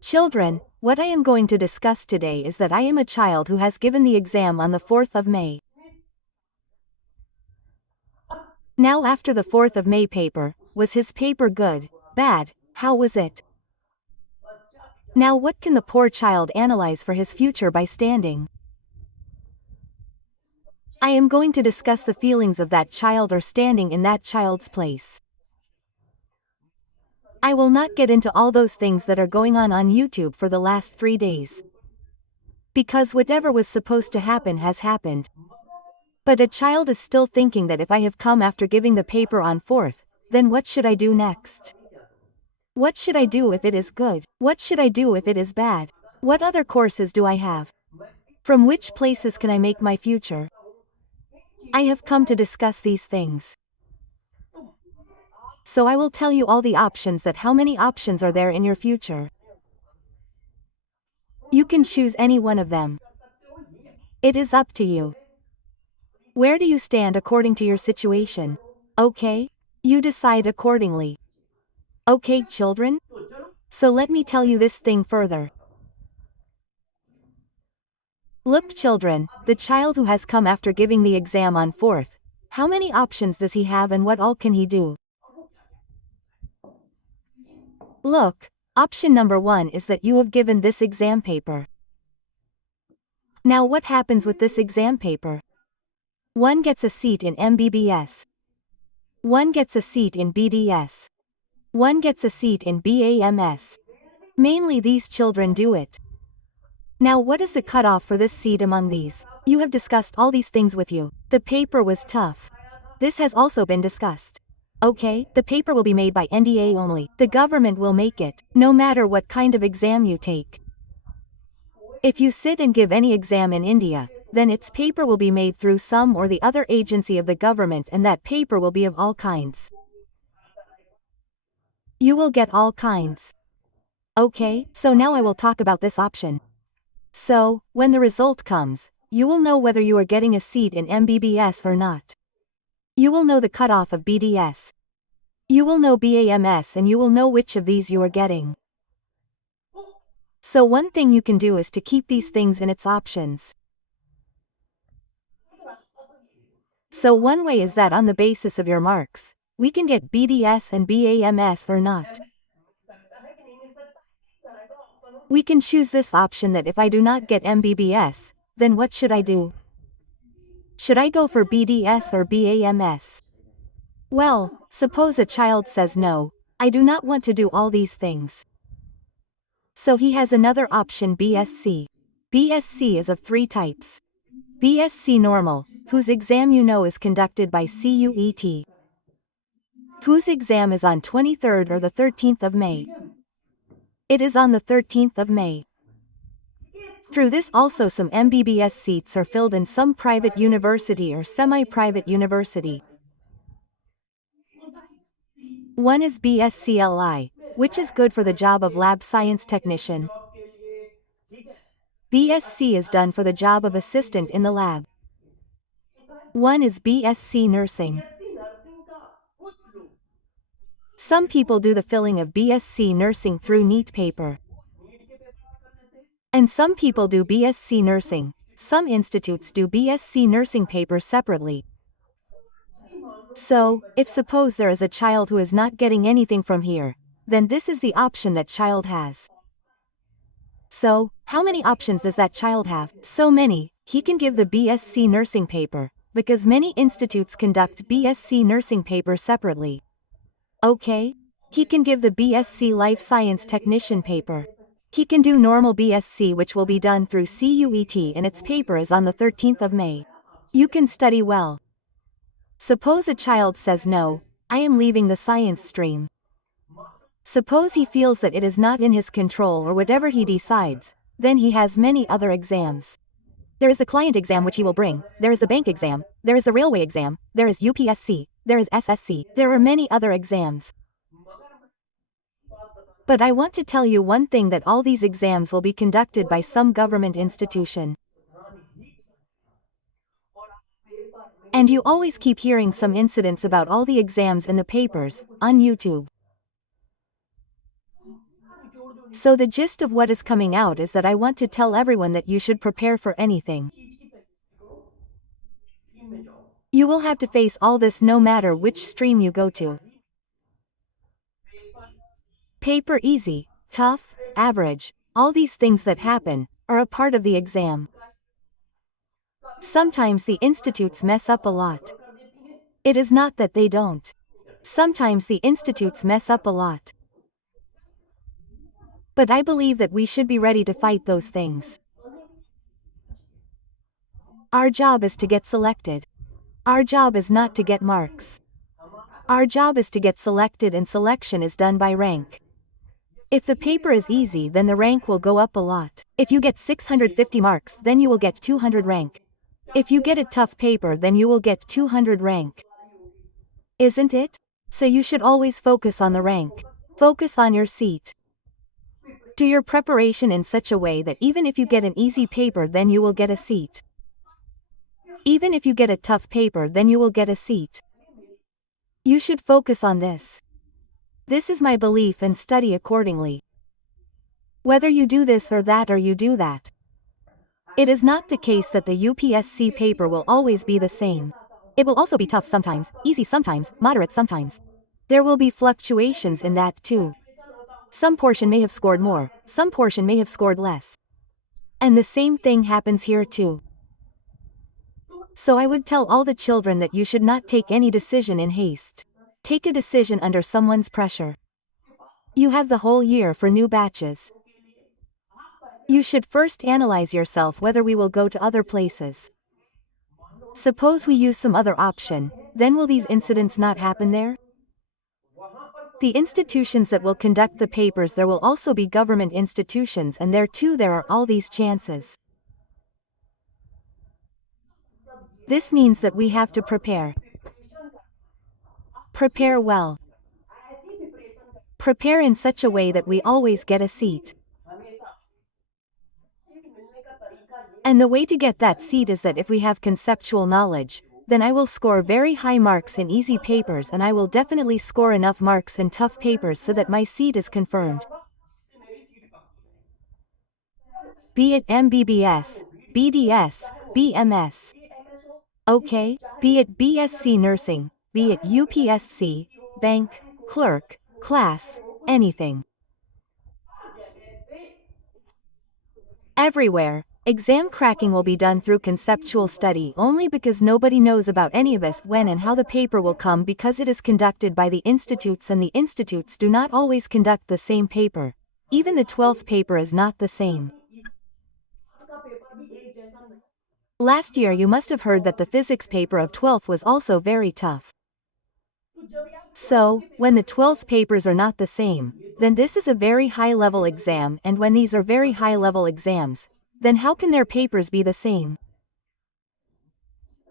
Children, what I am going to discuss today is that I am a child who has given the exam on the 4th of May. Now after the 4th of May paper, was his paper good, bad, how was it? Now what can the poor child analyze for his future by standing? I am going to discuss the feelings of that child or standing in that child's place. I will not get into all those things that are going on YouTube for the last 3 days. Because whatever was supposed to happen has happened. But a child is still thinking that if I have come after giving the paper on 4th, then what should I do next? What should I do if it is good? What should I do if it is bad? What other courses do I have? From which places can I make my future? I have come to discuss these things. So I will tell you all the options, that how many options are there in your future. You can choose any one of them. It is up to you. Where do you stand according to your situation? Okay? You decide accordingly. Okay, children? So let me tell you this thing further. Look, children, the child who has come after giving the exam on 4th, how many options does he have and what all can he do? Look, option number 1 is that you have given this exam paper. Now what happens with this exam paper? One gets a seat in MBBS. One gets a seat in BDS. One gets a seat in BAMS. Mainly these children do it. Now what is the cutoff for this seat among these? You have discussed all these things with you. The paper was tough. This has also been discussed. Okay, the paper will be made by NDA only. The government will make it, no matter what kind of exam you take. If you sit and give any exam in India, then its paper will be made through some or the other agency of the government, and that paper will be of all kinds. You will get all kinds. Okay, so now I will talk about this option. So, when the result comes, you will know whether you are getting a seat in MBBS or not. You will know the cutoff of BDS. You will know BAMS, and you will know which of these you are getting. So one thing you can do is to keep these things in its options. So one way is that on the basis of your marks, we can get BDS and BAMS or not. We can choose this option, that if I do not get MBBS, then what should I do? Should I go for BDS or BAMS? Well, suppose a child says no, I do not want to do all these things. So he has another option, BSc. BSc is of 3 types. BSc Normal, whose exam you know is conducted by CUET, whose exam is on 23rd or the 13th of May. It is on the 13th of May. Through this also some MBBS seats are filled in some private university or semi-private university. One is BScLI, which is good for the job of lab science technician. BSc is done for the job of assistant in the lab. One is BSc Nursing. Some people do the filling of BSc Nursing through Neet paper. And some people do BSc Nursing. Some institutes do BSc Nursing paper separately. So, if suppose there is a child who is not getting anything from here, then this is the option that child has. So, how many options does that child have? So many. He can give the BSc Nursing paper, because many institutes conduct BSc Nursing paper separately. Okay? He can give the BSc Life Science Technician paper. He can do normal BSc, which will be done through CUET, and its paper is on the 13th of May. You can study well. Suppose a child says no, I am leaving the science stream. Suppose he feels that it is not in his control or whatever he decides, then he has many other exams. There is the client exam which he will bring, there is the bank exam, there is the railway exam, there is UPSC, there is SSC, there are many other exams. But I want to tell you one thing, that all these exams will be conducted by some government institution. And you always keep hearing some incidents about all the exams in the papers, on YouTube. So the gist of what is coming out is that I want to tell everyone that you should prepare for anything. You will have to face all this no matter which stream you go to. Paper easy, tough, average, all these things that happen, are a part of the exam. Sometimes the institutes mess up a lot. It is not that they don't. Sometimes the institutes mess up a lot. But I believe that we should be ready to fight those things. Our job is to get selected. Our job is not to get marks. Our job is to get selected, and selection is done by rank. If the paper is easy, then the rank will go up a lot. If you get 650 marks, then you will get 200 rank. If you get a tough paper, then you will get 200 rank. Isn't it? So you should always focus on the rank. Focus on your seat. Do your preparation in such a way that even if you get an easy paper, then you will get a seat. Even if you get a tough paper, then you will get a seat. You should focus on this. This is my belief, and study accordingly. Whether you do this or that, or you do that. It is not the case that the UPSC paper will always be the same. It will also be tough sometimes, easy sometimes, moderate sometimes. There will be fluctuations in that too. Some portion may have scored more, some portion may have scored less. And the same thing happens here too. So I would tell all the children that you should not take any decision in haste. Take a decision under someone's pressure. You have the whole year for new batches. You should first analyze yourself whether we will go to other places. Suppose we use some other option, then will these incidents not happen there? The institutions that will conduct the papers, there will also be government institutions, and there too there are all these chances. This means that we have to prepare. Prepare well. Prepare in such a way that we always get a seat. And the way to get that seat is that if we have conceptual knowledge, then I will score very high marks in easy papers, and I will definitely score enough marks in tough papers so that my seat is confirmed. Be it MBBS, BDS, BMS. Okay? Be it BSc nursing, be it UPSC, bank, clerk, class, anything. Everywhere, exam cracking will be done through conceptual study only because nobody knows about any of us when and how the paper will come, because it is conducted by the institutes, and the institutes do not always conduct the same paper. Even the 12th paper is not the same. Last year you must have heard that the physics paper of 12th was also very tough. So, when the 12th papers are not the same, then this is a very high-level exam, and when these are very high-level exams, then how can their papers be the same?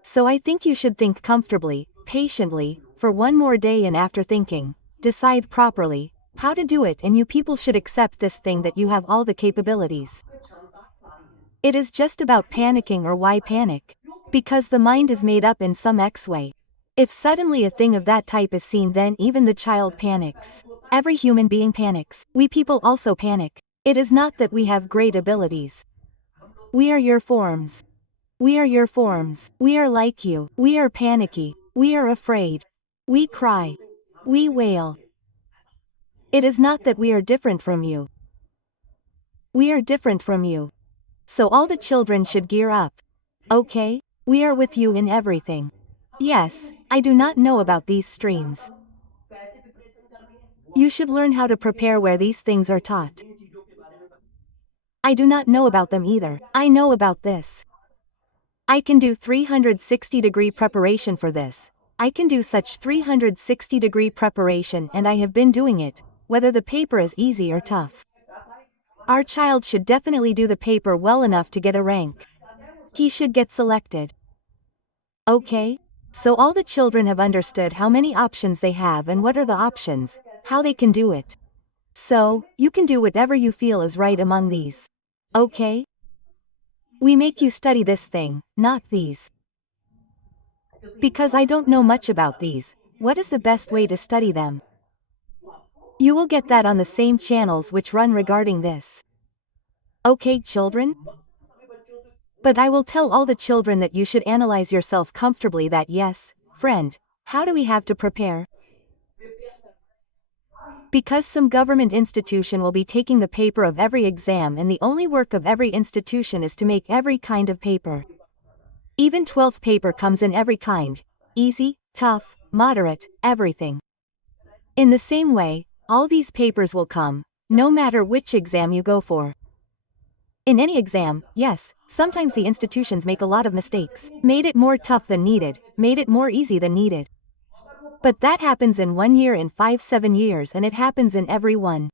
So I think you should think comfortably, patiently, for one more day, and after thinking, decide properly how to do it, and you people should accept this thing that you have all the capabilities. It is just about panicking, or why panic? Because the mind is made up in some X way. If suddenly a thing of that type is seen, then even the child panics. Every human being panics. We people also panic. It is not that we have great abilities. We are your forms. We are your forms. We are like you. We are panicky. We are afraid. We cry. We wail. It is not that we are different from you. We are different from you. So all the children should gear up. Okay? We are with you in everything. Yes, I do not know about these streams. You should learn how to prepare where these things are taught. I do not know about them either. I know about this. I can do 360-degree preparation for this. I can do such 360-degree preparation, and I have been doing it, whether the paper is easy or tough. Our child should definitely do the paper well enough to get a rank. He should get selected. Okay? So all the children have understood how many options they have and what are the options, how they can do it. So, you can do whatever you feel is right among these. Okay? We make you study this thing, not these. Because I don't know much about these. What is the best way to study them? You will get that on the same channels which run regarding this. Okay, children? But I will tell all the children that you should analyze yourself comfortably that yes, friend, how do we have to prepare? Because some government institution will be taking the paper of every exam and the only work of every institution is to make every kind of paper. Even 12th paper comes in every kind, easy, tough, moderate, everything. In the same way, all these papers will come, no matter which exam you go for. In any exam, yes, sometimes the institutions make a lot of mistakes, made it more tough than needed, made it more easy than needed. But that happens in 1 year, in 5-7 years, and it happens in every one.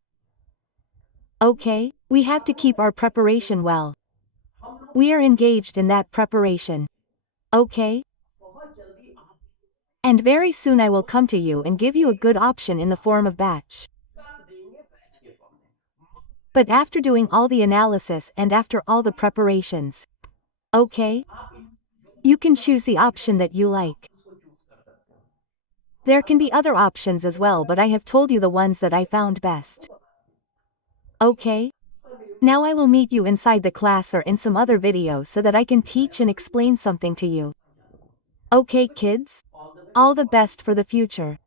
Okay, we have to keep our preparation well. We are engaged in that preparation. Okay? And very soon I will come to you and give you a good option in the form of batch. But after doing all the analysis and after all the preparations. Okay? You can choose the option that you like. There can be other options as well, but I have told you the ones that I found best. Okay? Now I will meet you inside the class or in some other video so that I can teach and explain something to you. Okay, kids? All the best for the future.